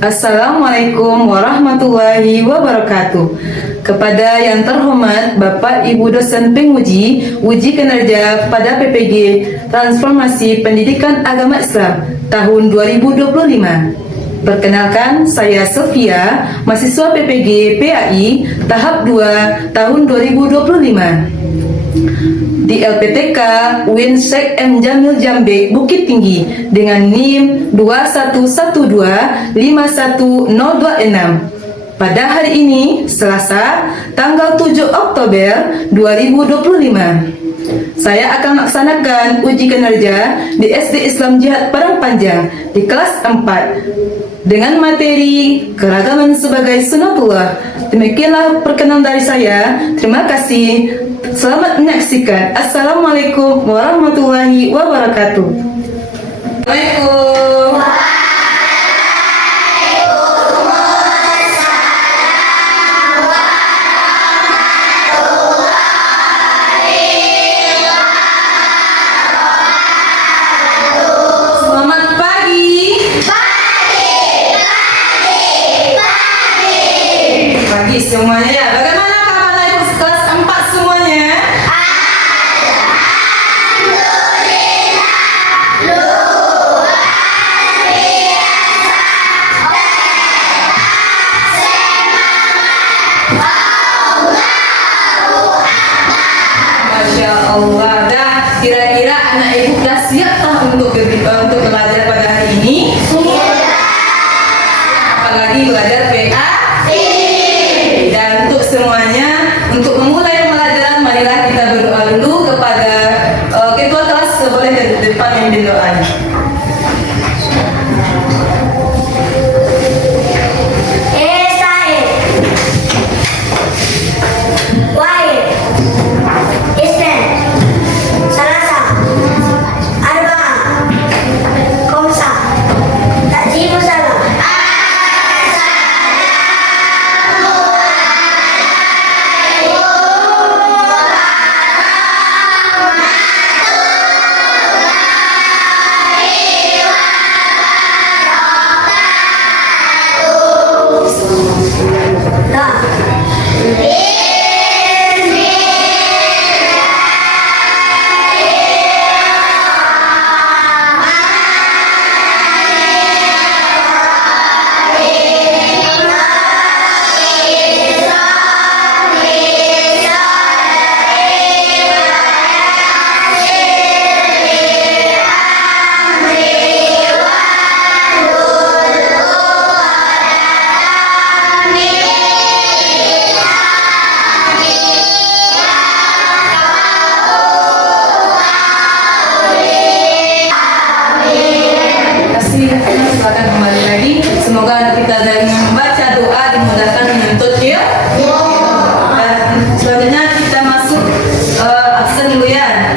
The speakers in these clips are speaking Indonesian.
Assalamualaikum warahmatullahi wabarakatuh. Kepada yang terhormat Bapak Ibu dosen penguji uji kinerja pada PPG Transformasi Pendidikan Agama Islam tahun 2025. Perkenalkan, saya Sofia, mahasiswa PPG PAI tahap 2 tahun 2025. Di LPTK UIN Syekh M. Jamil Jambe Bukit Tinggi dengan NIM 2112510226. Pada hari ini, Selasa, tanggal 7 Oktober 2025. Saya akan melaksanakan uji kinerja di SD Islam Jihad Padang Panjang di kelas 4 dengan materi keragaman sebagai sunatullah. Demikianlah perkenalan dari saya. Terima kasih. Selamat menyaksikan. Assalamualaikum warahmatullahi wabarakatuh. Assalamualaikum. Selamat pagi. Pagi semuanya ya. Bagaimana kabar anak kelas 4 semuanya? Masya Allah. Dah, kira-kira anak ibu dah siap tak untuk belajar pada hari ini? Apalagi belajar PA. Dan untuk semuanya, untuk memulai pembelajaran, marilah kita berdoa dulu kepada ketua kelas. Boleh ke depan memimpin doanya. Silakan kembali lagi. Semoga kita dengan membaca doa dimudahkan menuntut ya. Dan selanjutnya kita masuk absen dulu ya.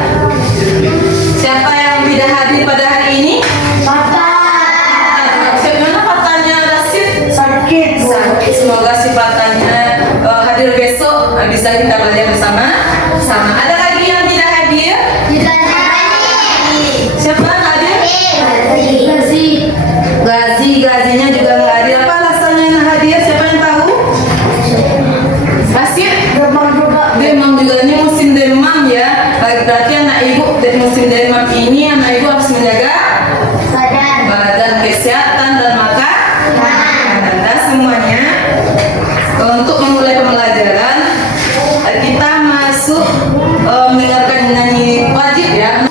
Siapa yang tidak hadir pada hari ini? Mana Fatanya Rasid? Sakit. Semoga si Fatanya hadir besok, bisa kita belajar bersama. Ada lagi yang tidak hadir? Siapa yang hadir? Gazinya juga nggak hadir. Apa alasannya yang hadir? Siapa yang tahu? Rasid? Demam juga. Ini musim demam ya. Berarti anak ibu musim demam ini anak ibu harus menjaga badan, kesehatan dan makan. Anda semuanya. Untuk memulai pembelajaran, kita masuk mendengarkan nyanyi wajib ya.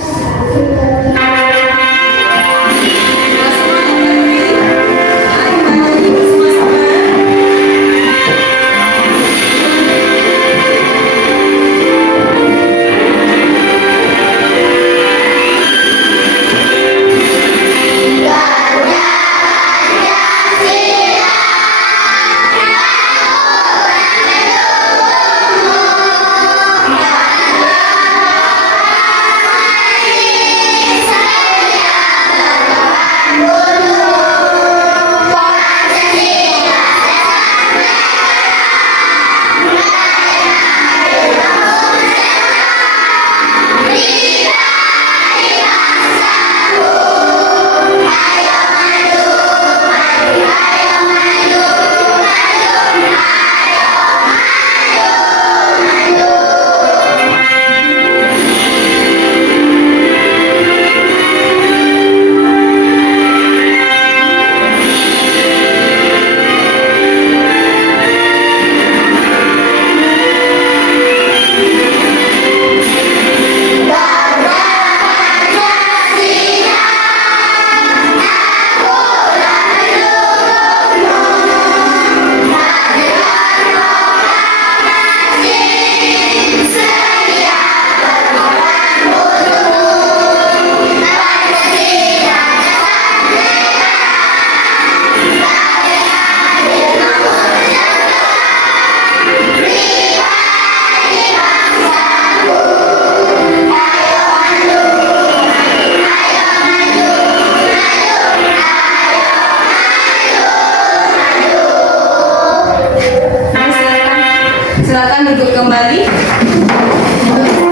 Silakan duduk kembali.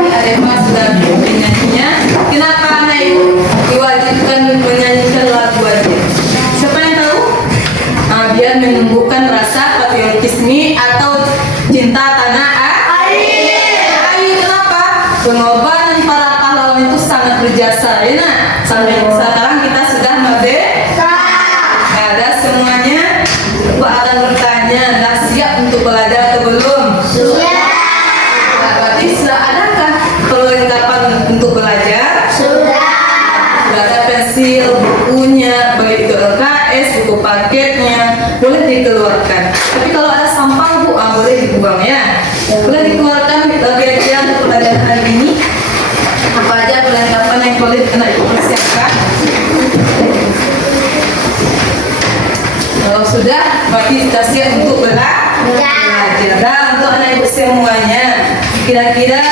Ada Mas sudah menyanyinya. Kenapa anak ibu diwajibkan menyanyikan lagu aja? Siapa yang tahu? Biar menumbuhkan rasa patriotisme atau cinta tanah air. Kenapa? Pengorbanan para pahlawan itu sangat berjasa, ya nak. Sampai sekarang kita sudah merdeka. Ada semuanya. Aku akan bertanya, dah siap untuk belajar atau belum? Sudah. Berarti sudah adakah perlengkapan untuk belajar? Sudah. Sudah ada pensil, bukunya, baik itu LKS, buku paketnya, boleh dikeluarkan. Tapi kalau ada sampah bu, boleh dibuang ya. Boleh dikeluarkan kira-kira untuk pelajaran hari ini. Apa aja perlengkapan yang boleh anak ibu persiapkan? Kalau sudah, berarti kita siap untuk belajar. Nah, untuk anak ibu semuanya, kira-kira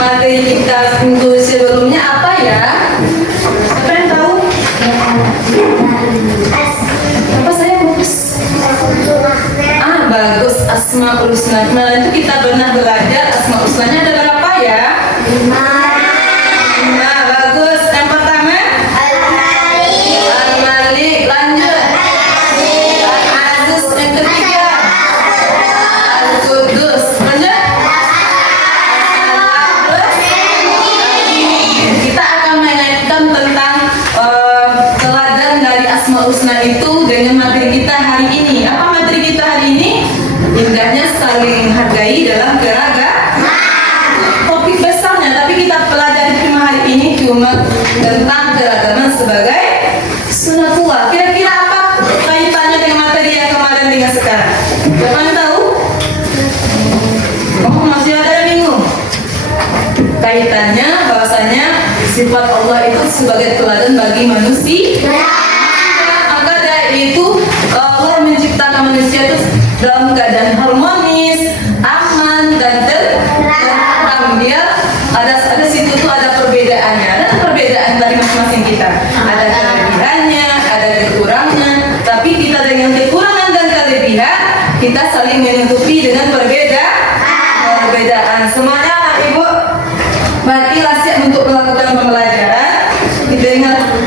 materi kita minggu sebelumnya apa ya? Siapa yang tahu? Apa saya bagus? Bagus, Asmaul Husna. Kemarin itu kita pernah belajar Asmaul Husnanya ada berapa ya? 5. Bagus. Yang pertama? Al-Malik. Lanjut. Al-Aziz. Yang ketiga? Al-Qudus. Lanjut. Kita akan mengaitkan tentang teladan dari Asmaul Husna itu dengan materi kita hari ini. Apa materi kita hari ini? Indahnya saling menghargai dalam keragaman. Topik besarnya, tapi kita pelajari cuma hari ini cuma tentang keragaman sebagai sunatullah. Kira-kira apa kaitannya dengan materi yang kemarin dengan sekarang? Siapa yang tahu? Masih ada yang bingung? Kaitannya bahwasanya sifat Allah itu sebagai teladan bagi manusia. Maka dari itu Allah menciptakan manusia itu dalam keadaan harmonis, aman dan tenang. Biar ada situ tuh ada perbedaannya, ada perbedaan dari masing-masing kita. Ada kelebihannya, ada kekurangannya. Tapi kita dengan kekurangan dan kelebihan kita saling menutupi dengan perbedaan. Semuanya anak ibu, berarti siap untuk melakukan pembelajaran. Kita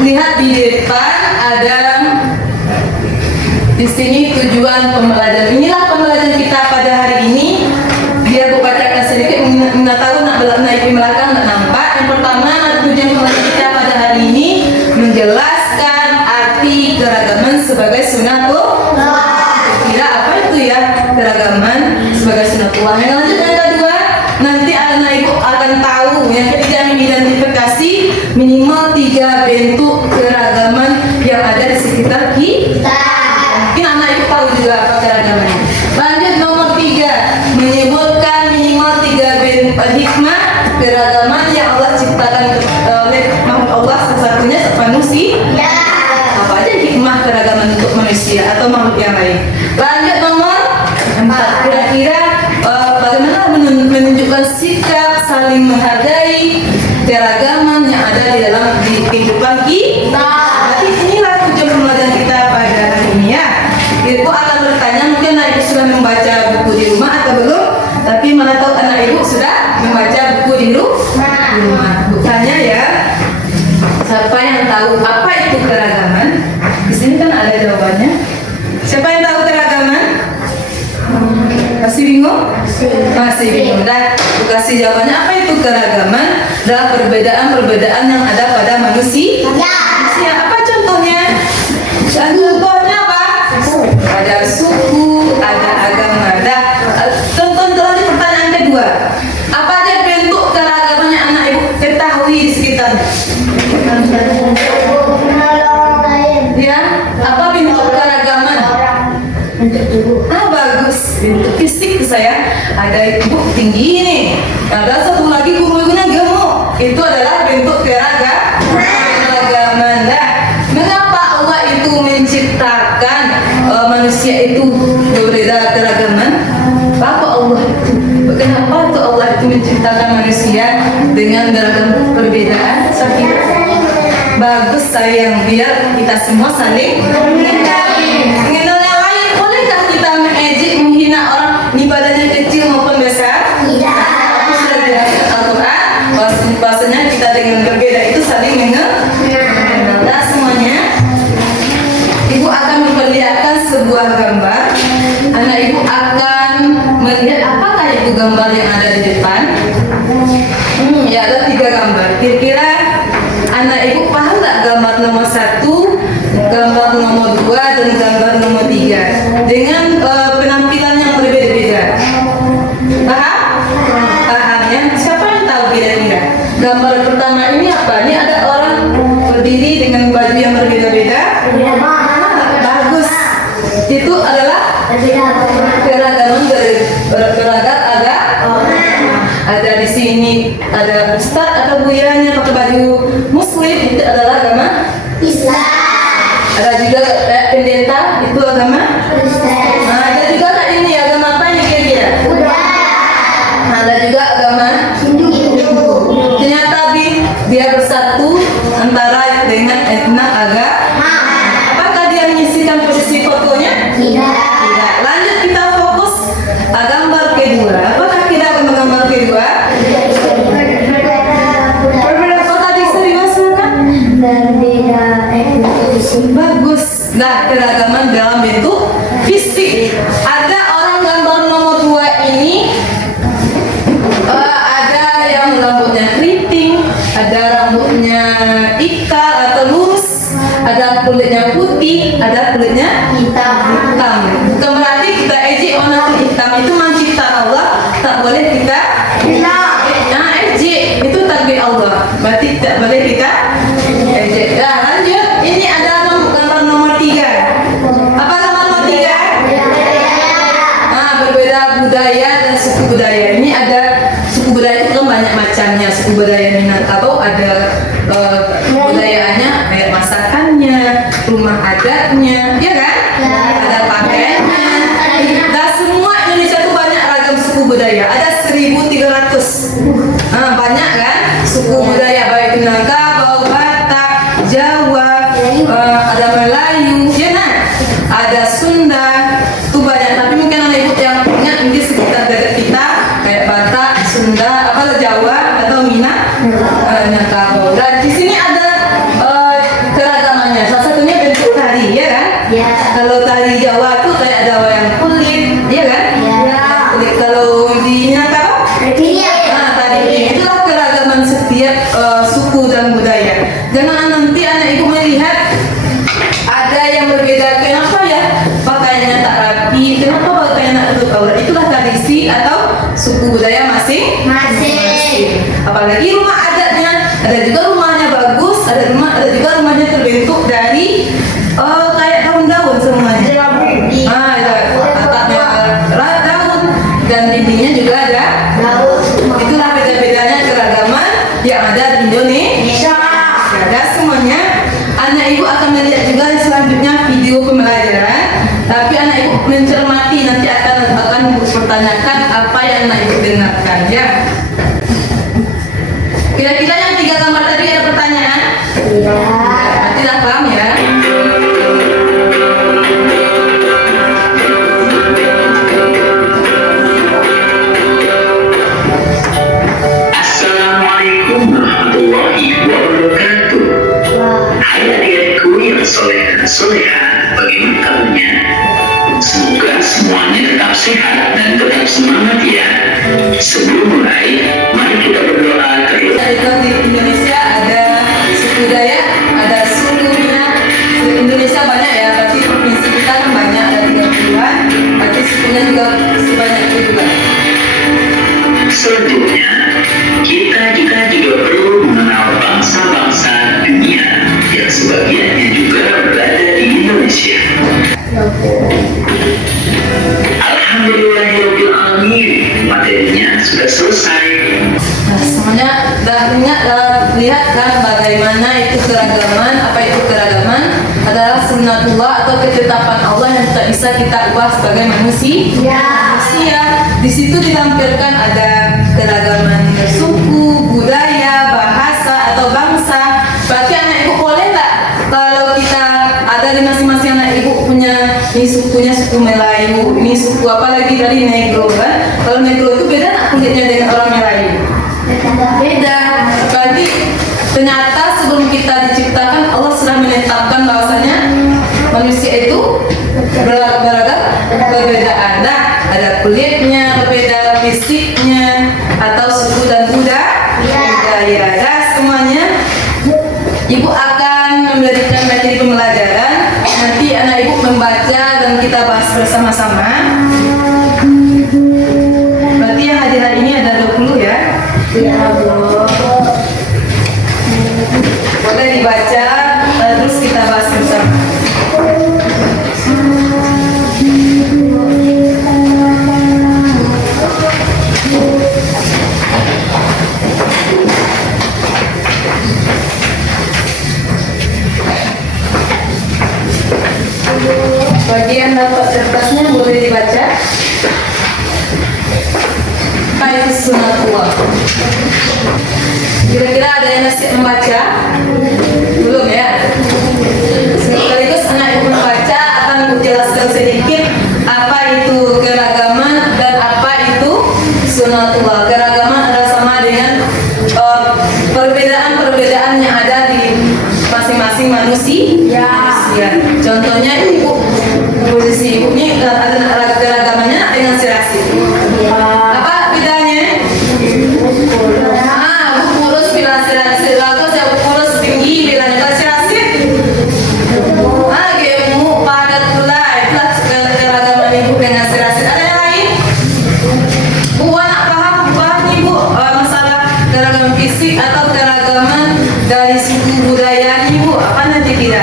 lihat di depan ada di sini tujuan pembelajaran. Inilah pembelajaran kita pada hari ini. Biar Bu bacakan sedikit, nggak tahu nak naik di belakang nggak nampak. Yang pertama, tujuan pembelajaran kita pada hari ini menjelaskan arti keragaman sebagai sunatullah. Kira apa itu ya keragaman sebagai sunatullah? Yang lanjut yang kedua, nanti anak ibu akan tahu. Yang ketiga, mengidentifikasi minimal 3 bentuk keragaman yang ada di sekitar kita. Mungkin anak ibu tahu juga apa keragamannya. Lanjut nomor 3, menyebutkan minimal 3 hikmah keragaman yang Allah ciptakan oleh makhluk Allah, salah satunya manusia. Apa aja hikmah keragaman untuk manusia atau makhluk yang lain. Lanjut nomor 4, kira-kira bagaimana menunjukkan sikap saling menghargai keragaman yang ada di dalam kehidupan kita. Jadi inilah tujuan pembelajaran kita pada hari ini ya. Ibu akan bertanya, mungkin anak ibu sudah membaca buku di rumah atau belum? Tapi mana tahu anak ibu sudah membaca buku di rumah. Tanya ya, siapa yang tahu apa itu keragaman? Di sini kan ada jawabannya. Siapa yang tahu keragaman? Masih bingung? Masih bingung. Dan kasih jawabannya, apa itu keragaman? Adalah perbedaan-perbedaan yang ada pada manusia. Apa contohnya? Contohnya apa? Ada suku, ada agama. Contoh lagi pertanyaan kedua. Apa aja bentuk keragaman yang anak ibu ketahui di sekitar? Ya, apa bentuk keragaman? Bagus. Bentuk fisik saya ada ibu tinggi nih. Ada satu lagi guru ibunya gemuk. Itu adalah bentuk keragaman. Mengapa Allah itu menciptakan manusia itu berbeda keragaman? Apa Allah itu? Kenapa tuh Allah itu menciptakan manusia dengan beragam perbedaan? Bagus sayang, biar kita semua saling mengenal yang lain. Bolehkah kita mengejek, menghina orang di badannya kecil maupun besar? adalah keragaman beragam agama. Ada di sini ada ustaz atau buyanya pakai baju muslim, itu adalah agama Islam. Ada juga pendeta, itu agama Kristen. Nah, ada juga kak ini agama apa ini kira-kira? Buddha. Ada juga agama Hindu. ternyata dia bersatu antara dengan etna agama. Apakah dia menyisihkan posisi fotonya? Tidak. Tidak. Lanjut kita fokus gambar kedua. Apakah kita akan menggambar kedua? Berbeda kota di serius kan? Berbeda etnis. Bagus. Nah, keragaman dalam bentuk fisik. Ada orang gambar nomor 2 ini ada yang rambutnya keriting, ada rambutnya ikal atau lurus, ada kulitnya putih, ada kulitnya Hitam. hitam. Bukan berarti kita ejek orang hitam, itu mencipta Allah, tak boleh kita ejek, itu takdir Allah, berarti tak boleh kita ejek. Nah, lanjut, ini ada gambar nomor 3. Apa gambar nomor 3? Berbeda budaya dan suku budaya. Ini ada suku budaya itu kan banyak macamnya. Suku budaya Minangkabau ada budayaannya, kayak masakannya, rumah adatnya, ya kan? Ya. Ada pakaiannya. Dan semua Indonesia itu banyak ragam suku budaya. Ada 1.300. Banyak kan? Suku budaya baik Minangkabau, Batak, Jawa, ada Melayu, ya kan? Ada Sunda, itu banyak. Tapi mungkin anak ibu yang punya mungkin sekitar dekat kita kayak Batak, Sunda, Jawa atau Minangkabau. Dan di sini ada keragamannya. Salah satunya bentuk tari, ya kan? Ya. Kalau tari Jawa tuh kayak ada wayang kulit, ya kan? Ya. Kulit. Kalau di Minangkabau, Iya. tadi itulah keragaman setiap suku dan budaya. Jangan nanti anak ibu melihat ada yang berbeda. Kenapa ya pakaiannya tak rapi? Kenapa pakaiannya tak tutup aurat? Itulah tradisi atau suku budaya masing-masing. Apalagi rumah adatnya, ada juga rumahnya bagus, ada juga rumahnya terbentuk dari kayak daun-daun semuanya. Atapnya daun dan dindingnya juga ada. Itulah beda-bedanya keragaman yang ada di Indonesia. Dan semuanya anak ibu akan melihat juga selanjutnya video pembelajaran. Tapi anak ibu mencermati, nanti akan mempertanyakan apa yang anak ibu dengarkan, ya. Kira-kira yang 3 gambar tadi ada pertanyaan? Nanti lah paham ya. Assalamualaikum warahmatullahi wabarakatuh. Hai adik-adikku yang soleh dan soleha, bagaimana kabarnya? Semoga semuanya tetap sehat dan tetap semangat ya. Sebelum mulai, mari kita berdoa terlebih Di Indonesia ada suku Dayak, ada suku Minang. Di Indonesia banyak ya, berarti provinsi kita kan banyak, ada 30-an. Berarti sukunya juga sebanyak itu juga. Selanjutnya, kita juga perlu mengenal bangsa-bangsa dunia yang sebagiannya juga berada di Indonesia. Alhamdulillahirobbilalamin, materinya sudah selesai. Nah, semuanya udah lihat kan bagaimana itu keragaman. Apa itu keragaman? Adalah sunnatullah atau ketetapan Allah yang tak bisa kita ubah sebagai manusia. Di situ ditampilkan ada keragaman suku, budaya, bahasa atau bangsa. Berarti anak ibu boleh tak kalau kita ada di masing-masing anak ibu punya ini sukunya suku Melayu, ini suku apa lagi tadi Negro kan? Kalau Negro itu beda tak kulitnya dengan orang Melayu? Beda. Berarti ternyata sebelum kita diciptakan Allah sudah menetapkan bahwasanya manusia itu beragam perbedaan. Nah, ada kulitnya berbeda, fisiknya atau suku dan budaya. Dan semuanya ibu akan memberikan materi pembelajaran. Nanti anak ibu membaca dan kita bahas bersama-sama. Berarti yang hadir hari ini ada 20 ya? Iya, Bu. Boleh dibaca, terus kita bahas bersama. Kira-kira ada yang siap membaca? Belum ya? Sekaligus anak ibu membaca akan menjelaskan sedikit apa itu keragaman dan apa itu sunatullah. Keragaman adalah sama dengan perbedaan-perbedaan yang ada di masing-masing manusia. Contohnya ibu, posisi ibu ini ada keragamannya dengan serasi. Apa bedanya? Bu kurus bila serasi bagus, ya bu kurus tinggi bila nyetel serasi. Gemuk padat pula, itulah keragaman ibu dengan serasi. Ada yang lain? Bu nak paham ibu masalah keragaman fisik atau keragaman dari suku budaya ibu? Apa nanti kira?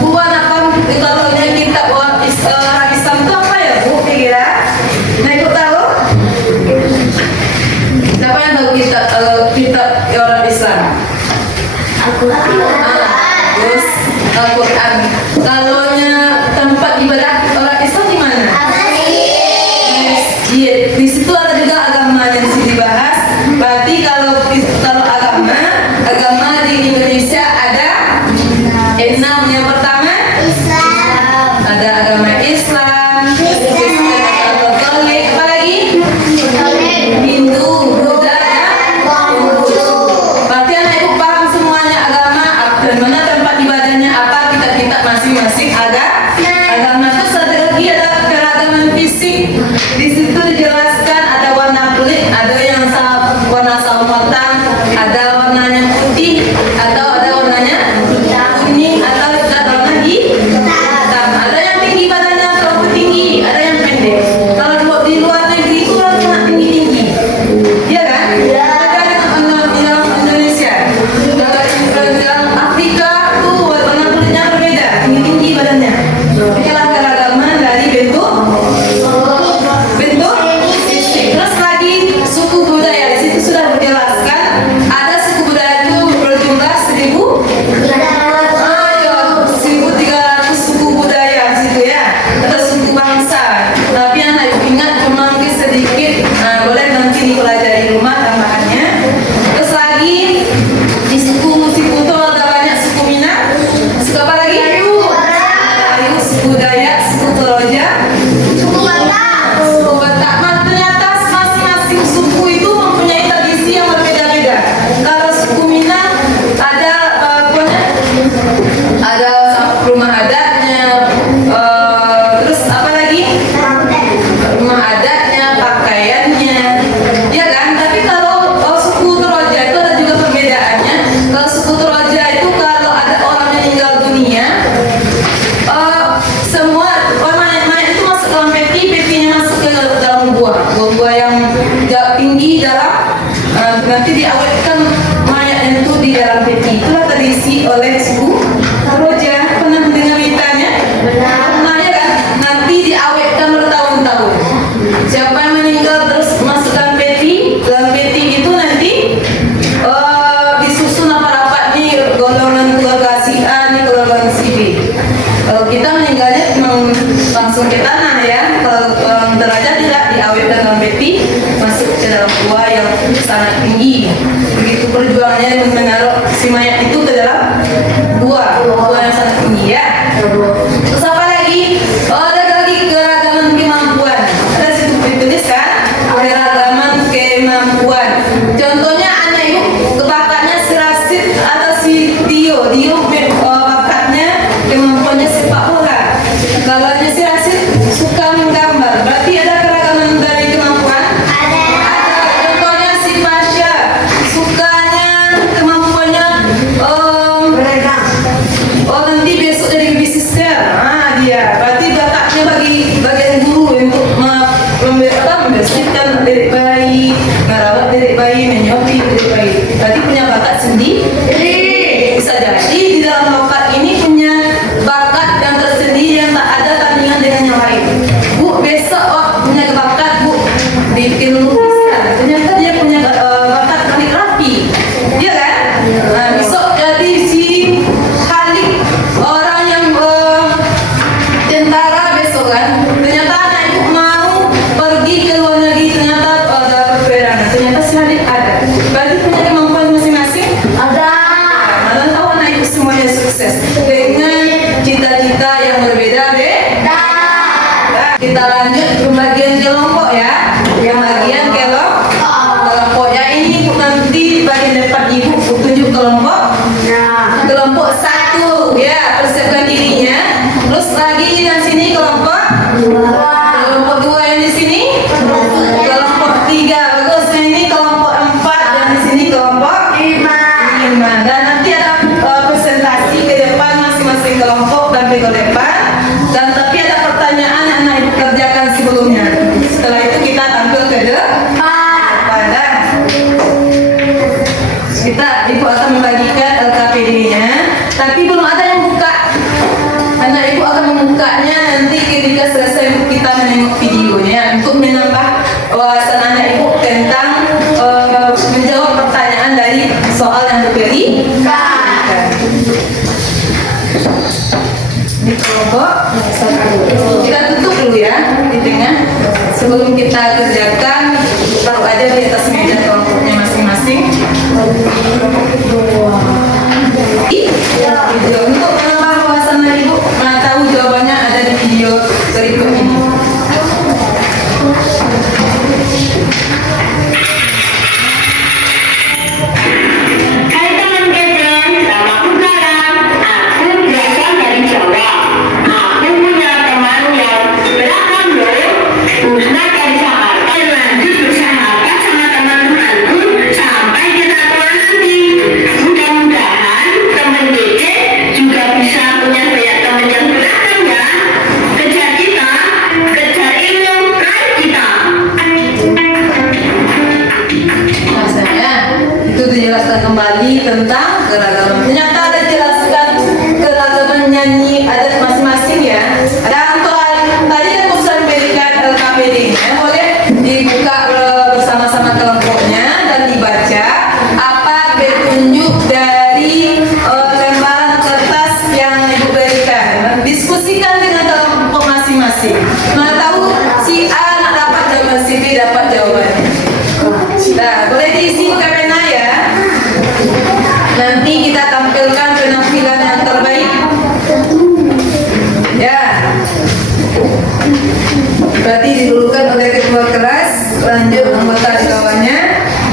Bu nak paham kalau kita orang Islam itu apa ya bu? Kira? Nah ikut tahu? Siapa yang tahu kita orang Islam? Terus Al-Quran. Kalau tempat ibadah orang Islam di mana? Iya, di situ ada juga agama yang dibahas. Berarti kalau agama di Indonesia ada 6. Yang pertama ada agama Islam, agama Katolik, apa lagi? Hindu, Buddha, berarti anak ibu paham semuanya agama dan mana tempat ibadahnya apa, kita masing-masing ada agama. Terus ada lagi ada keragaman fisik. Di situ dijelaskan ada warna kulit, ada yang warna sawo matang, ada warnanya putih, atau ada warnanya kuning, atau ada warna hitam. Ada yang tinggi badannya, terlalu tinggi, ada yang pendek. Kalau di luar negeri itu orang tinggi-tinggi, iya kan? Ada di dalam Indonesia, dalam Afrika tuh warna kulitnya berbeda, tinggi-tinggi badannya. Inilah keragaman dari bentuk fisik. Terus lagi suku budaya, di situ sudah dijelaskan ada suku budaya itu berjumlah 1.300 suku budaya di situ ya. Ada suku bangsa. Tapi anak ibu ingat cuma mungkin sedikit, boleh nanti dipelajari di rumah tambahannya. Terus lagi di suku itu ada banyak suku Minang. Suku apa lagi? Melayu, suku Dayak, suku Toraja, suku Batak. Ternyata masing-masing suku itu mempunyai tradisi yang berbeda-beda. Kalau suku Minang ada ada rumah adatnya, terus apa lagi? Rumah adatnya, pakaiannya, ya kan? Tapi kalau suku Toraja itu ada juga perbedaannya. Kalau suku Toraja itu kalau ada orang meninggal dunia, semua mayat itu masuk dalam petinya masuk ke dalam buah yang tinggi dalam, nanti diawetkan mayat itu di dalam peti. Itulah tradisi oleh suku Toraja. Pernah mendengar beritanya? Pernah ya kan? Nanti diawetkan bertahun-tahun. Siapa yang meninggal terus masuk dalam peti itu nanti disusun rapat nih, golongan keluarga si A nih, golongan si B. Kalau kita meninggalnya memang langsung ke tanah ya. Kalau orang Toraja tidak, diawetkan dalam peti, masuk ke dalam gua yang sangat tinggi. Begitu perjuangannya menaruh si mayat itu ke dalam gua yang sangat tinggi ya. Terus apa lagi? Ada lagi keragaman kemampuan. Ada situ dituliskan keragaman kemampuan. Contohnya anak ibu bakatnya si Rasid atau si Dio bakatnya kemampuannya sepak bola. Kalau si Rasid suka menggambar, berarti ada keragaman dari kemampuan. Ada. Contohnya si Pasha sukanya kemampuannya nanti besok jadi babysitter. Dia berarti bakatnya bagi bagian guru untuk membersihkan dedek bayi, merawat dedek bayi, menyuapi dedek bayi. Berarti punya bakat sendiri. Bisa jadi di dalam bakat ini punya bakat yang tersendiri yang tak ada tandingan dengan yang lain. Bu, besok punya bakat bu bikin lukisan. Ternyata dia punya bakat kaligrafi, iya kan? Nah, besok jadi si Khalid orang yang tentara besok kan. Ternyata anak ibu mau pergi ke luar negeri, ternyata ada peperangan. Ternyata si Khalid ada. Kita lanjut ke bagian kelompok ya. Yang bagian kelompok ya, ini nanti bagian depan ibu tunjuk kelompok. Kelompok 1 ya, persiapkan dirinya. Terus lagi yang sini kelompok 2 yang di sini. Kelompok 3 bagus. Yang ini kelompok 4 dan di sini kelompok 5. Dan nanti ada presentasi ke depan masing-masing kelompok dan ke depan. Dan tapi ada pertanyaan yang anak ibu kerjakan sebelumnya. Setelah itu kita tampil ke depan. Dan ibu akan membagikan LKPD-nya. Tapi belum ada yang buka. Anak ibu akan membukanya nanti ketika selesai kita menengok videonya untuk menambah wawasan anak ibu tentang menjawab pertanyaan dari soal yang diberikan. Di kelompok kita tutup dulu ya di tengah sebelum kita kerjakan, taruh aja di atas meja kelompoknya masing-masing. Video untuk menambah wawasan anak ibu, tahu jawabannya ada di video berikut ini. Hai teman-teman, selamat malam. Aku berasal dari Jawa. Aku punya teman yang beragam loh. Pusna dari Jakarta dan lanjut bersahabat sama teman-temanku sampai kita tua nanti. Mudah-mudahan teman Dede juga bisa punya banyak teman yang beragam ya. Kejar kita, kejar ilmu, raih kita. Rasanya itu dijelaskan kembali tentang keragaman. Ternyata ada jelaskan keragaman nyanyi adat masing-masing ya. Dan untuk tadi kan Ustaz memberikan LKPD-nya, boleh dibuka bersama-sama kelompoknya dan dibaca apa petunjuk dari lembaran kertas yang ibu berikan. Diskusikan dengan kelompok masing-masing. Mana tahu si A dapat jawaban, si B dapat jawabannya. Nah, boleh diisi pakai pena ya. Nanti kita tampilkan penampilan yang terbaik. Ya. Berarti didulukan oleh ketua kelas, lanjut anggota di bawahnya,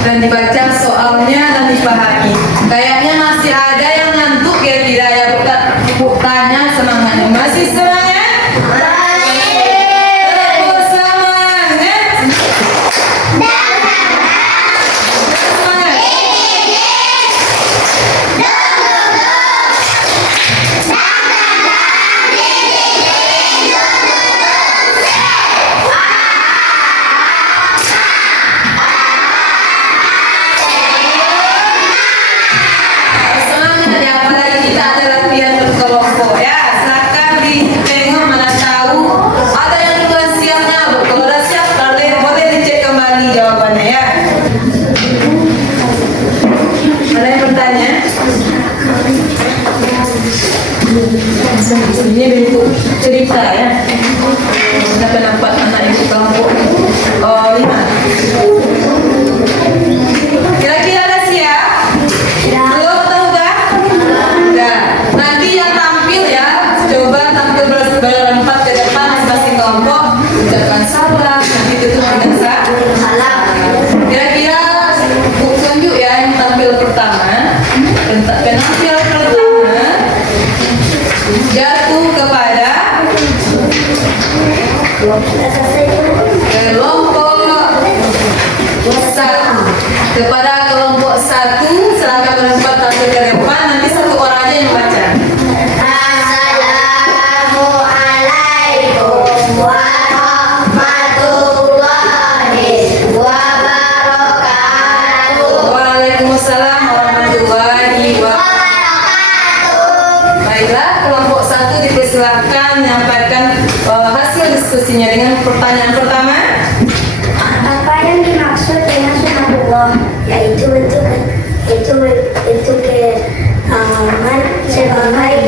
dan dibaca soalnya dan dipahami. Kayaknya masih ada yang ngantuk ya, tidak ya? Ibu tanya semangatnya. Masih semangat? Terus semangat. Semangat. Semangat ya, apalagi kita ada latihan berkelompok ya. Silakan ditengok mana tahu ada yang belum siapnya. Kalau udah siap, boleh dicek kembali jawabannya ya. Ada yang bertanya? Ini bentuk cerita ya. Ada pendapat anak ibu kelompok 5. Kira-kira ada siap? Belum tahu kan? Udah. Nanti yang tampil ya, coba tampil berempat ke depan masing-masing kelompok. Ucapkan salam, nanti tutup dengan salam. Kira-kira Bu tunjuk ya yang tampil pertama. Penampil pertama jatuh kepada kelompok 1. Kepada kelompok 1, silakan berempat tampil ke depan. Nanti satu orang aja yang baca. Assalamualaikum warahmatullahi wabarakatuh. Waalaikumsalam warahmatullahi wabarakatuh. Baiklah, kelompok 1 dipersilakan menyampaikan hasil diskusinya dengan pertanyaan pertama. Apa yang dimaksud dengan sunatullah? Yaitu bentuk keagamaan sebagai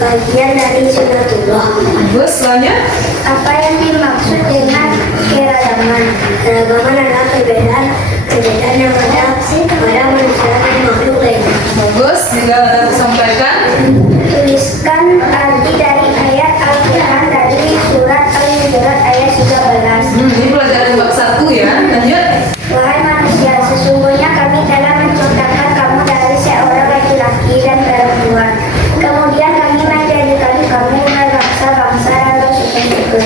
bagian dari sunatullah. Bagus, selanjutnya. Apa yang dimaksud dengan keragaman? Keragaman adalah perbedaan yang ada pada manusia dan makhluk lain. Bagus, juga ada disampaikan. Tuliskan arti dari ayat Al-Quran dari surat Al-Hujurat ayat 13. Ini pelajaran bab 1 ya. Lanjut. Wahai manusia, sesungguhnya kami telah menciptakan kamu dari seorang laki-laki dan perempuan. Kemudian kami menjadikan kamu berbangsa-bangsa dan bersuku-suku,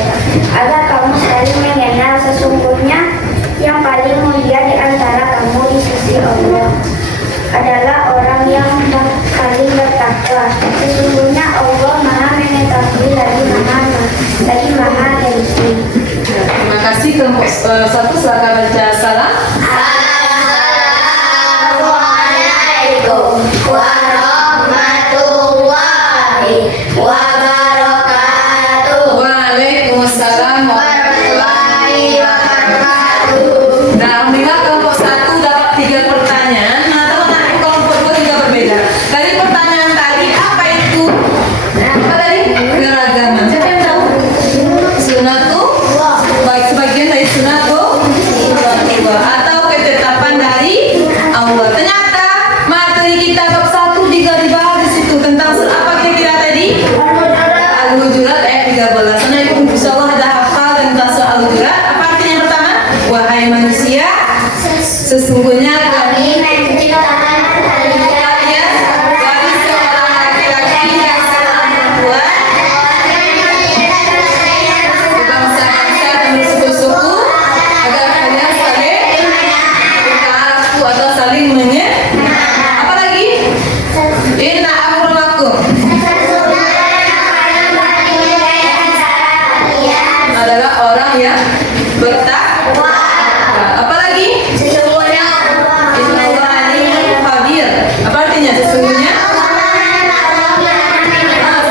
agar kamu saling mengenal. Sesungguhnya yang paling mulia di antara kamu di sisi Allah adalah orang yang paling bertakwa. Sesungguhnya Allah Maha Mengetahui lagi Maha Teliti. Terima kasih. Kelompok 1 silakan baca salam. Assalamualaikum warahmatullahi wabarakatuh. Waalaikumsalam warahmatullahi wabarakatuh. Nah, alhamdulillah kelompok 1 dapat 3 pertanyaan. Nah, teman-teman kelompok 2 juga berbeda. Dari pertanyaan tadi apa itu? Apa tadi? Keragaman. Siapa yang tahu? Sunatu? Baik, sebagian dari sunatu atau ketetapan dari Allah. Ternyata materi kita bab 1 juga dibahas di situ tentang apa kira-kira tadi? Al-Hujurat ayat 13. Nah, Ibu insyaallah ada hafal tentang surah Al-Hujurat. Apa artinya yang pertama? Wahai manusia, sesungguhnya kami menciptakan kalian dari seorang laki-laki dan seorang perempuan, berbangsa-bangsa dan bersuku-suku, agar kalian saling berta'aruf atau saling apa lagi? Inna akramakum adalah orang yang bertakwa. Apa lagi? Innallaha alimun khabir. Apa artinya sesungguhnya?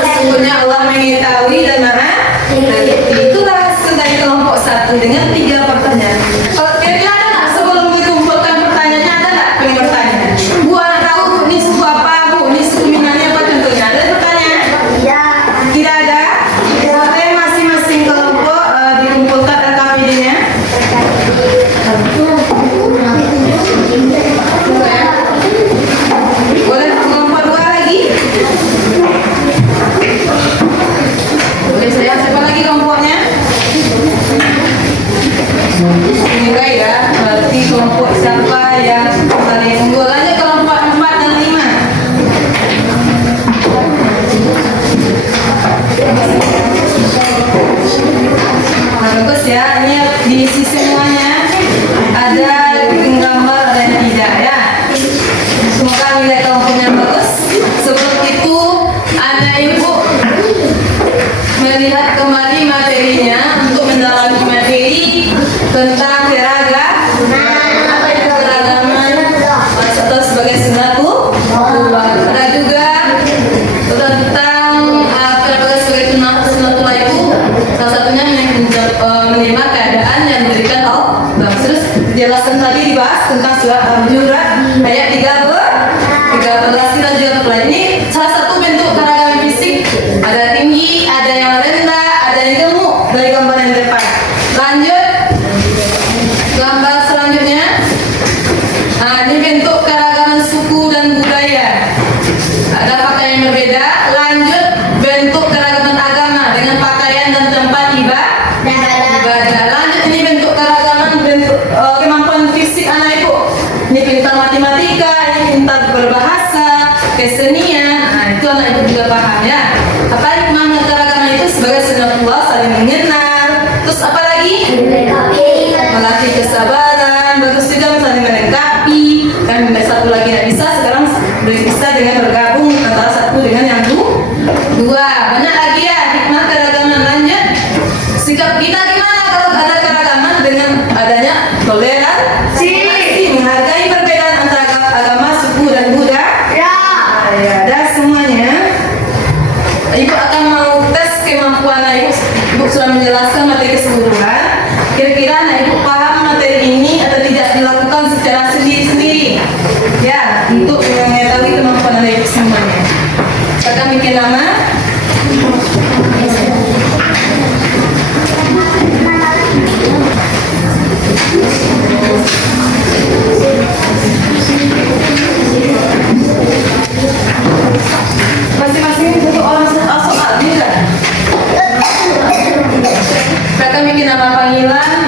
Sesungguhnya Allah mengetahui dan Maha Teliti. Itulah hasil dari kelompok 1 dengan 3 pertanyaan. Kalau kira-kira ada nggak sebelum dikumpulkan pertanyaannya, ada nggak yang bertanya? Bu, anak tahu Bu, ini suku apa Bu? Ini suku Minangnya apa contohnya? Ada pertanyaan? Tidak ada? Oke, masing-masing kelompok dikumpulkan LKPD-nya. Boleh kelompok 2 lagi? Boleh saya siapa lagi kelompoknya? Enggak ya, berarti kelompok siapa yang paling unggul? Lanjut kelompok 4 dan 5. Nah, bagus ya, ini diisi semuanya. Ada gambar dan tidak ya. Semoga nilai kelompoknya bagus. Sebelum itu, Anda Ibu melihat kembali materinya untuk mendalami materi tentang apa itu keragaman atau sebagai sunatu. Ada juga tentang kenapa sebagai sunatullah itu salah satunya menerima keadaan yang diberikan Allah. Terus jelaskan tadi dibahas tentang surah Al-Hujurat ayat 13. Kita juga pelajari ini salah satu bentuk keragaman fisik. Ada tinggi, ada yang rendah, ada yang gemuk dari gambar yang depan. Lanjut gambar selanjutnya. Nah, ini bentuk keragaman suku dan budaya. Ada pakaian yang berbeda. Lanjut bentuk keragaman agama dengan pakaian dan tempat ibadah. Lanjut ini bentuk keragaman kemampuan fisik anak Ibu. Ini pintar matematika, ini pintar berbahasa, kesenian. Nah, itu anak Ibu juga paham ya. Apa makna keragaman itu sebagai sunatullah, saling mengenal. Terus apa lagi? Melatih kesabaran, bagus juga saling melengkapi. Dan satu lagi tidak bisa, sekarang bisa dengan bergabung antara satu dengan yang dua. Banyak lagi ya hikmah keragaman. Lanjut, sikap kita gimana kalau ada keragaman dengan adanya toleransi, menghargai perbedaan antara agama, suku dan budaya. Ya, ada semuanya. Ibu akan mau tes kemampuan Ibu. Ibu sudah menjelaskan materi keseluruhan. Kira-kira nama panggilan,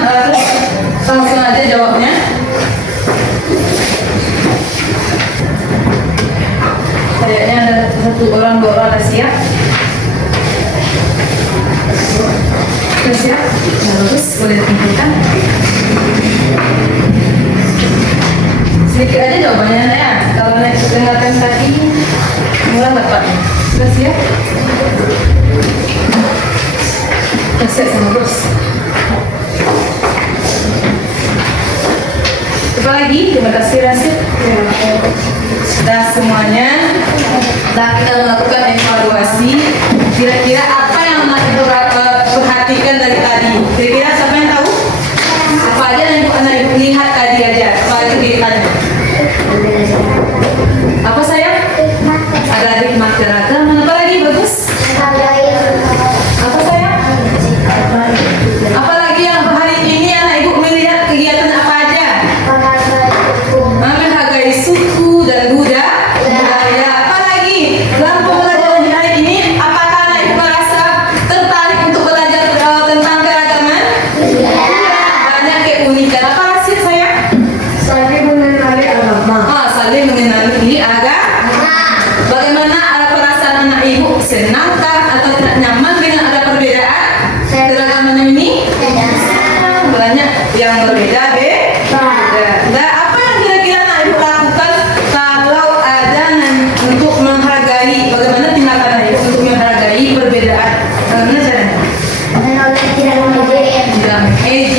langsung aja jawabnya. Kayaknya ada satu orang, dua orang ada siap. Sudah siap? Bagus, boleh ditentukan. Sedikit aja jawabannya ya. Kalau naik dengarkan tadi, mulai Bapak. Sudah siap? Sudah siap sama bos. Coba lagi, terima kasih Rasid. Sudah semuanya. Nah, kita melakukan evaluasi. Kira-kira apa yang Ibu perhatikan dari tadi? Kira-kira siapa yang tahu? Apa aja yang Ibu lihat tadi aja? Apa aja kegiatannya? Apa saya? Ada hikmah keragaman. Apa lagi bagus? Apa saya? Apa lagi yang hari ini anak Ibu melihat kegiatan apa aja? Menghargai suku dan budaya. Apa lagi? Dalam pembelajaran hari ini, apakah anak Ibu merasa tertarik untuk belajar tentang keragaman? Banyak keunikan. Apa hasil saya? Saling mengenali agama. Saling mengenali agama. Bagaimana perasaan anak Ibu? Senangkah atau tidak nyaman dengan ada perbedaan keragaman ini? Banyak yang berbeda Nah, apa yang kira-kira anak Ibu lakukan kalau ada untuk menghargai? Bagaimana tindakan anak Ibu untuk menghargai perbedaan? Bagaimana caranya? Menolak tidak mengejek. Tidak mengejek.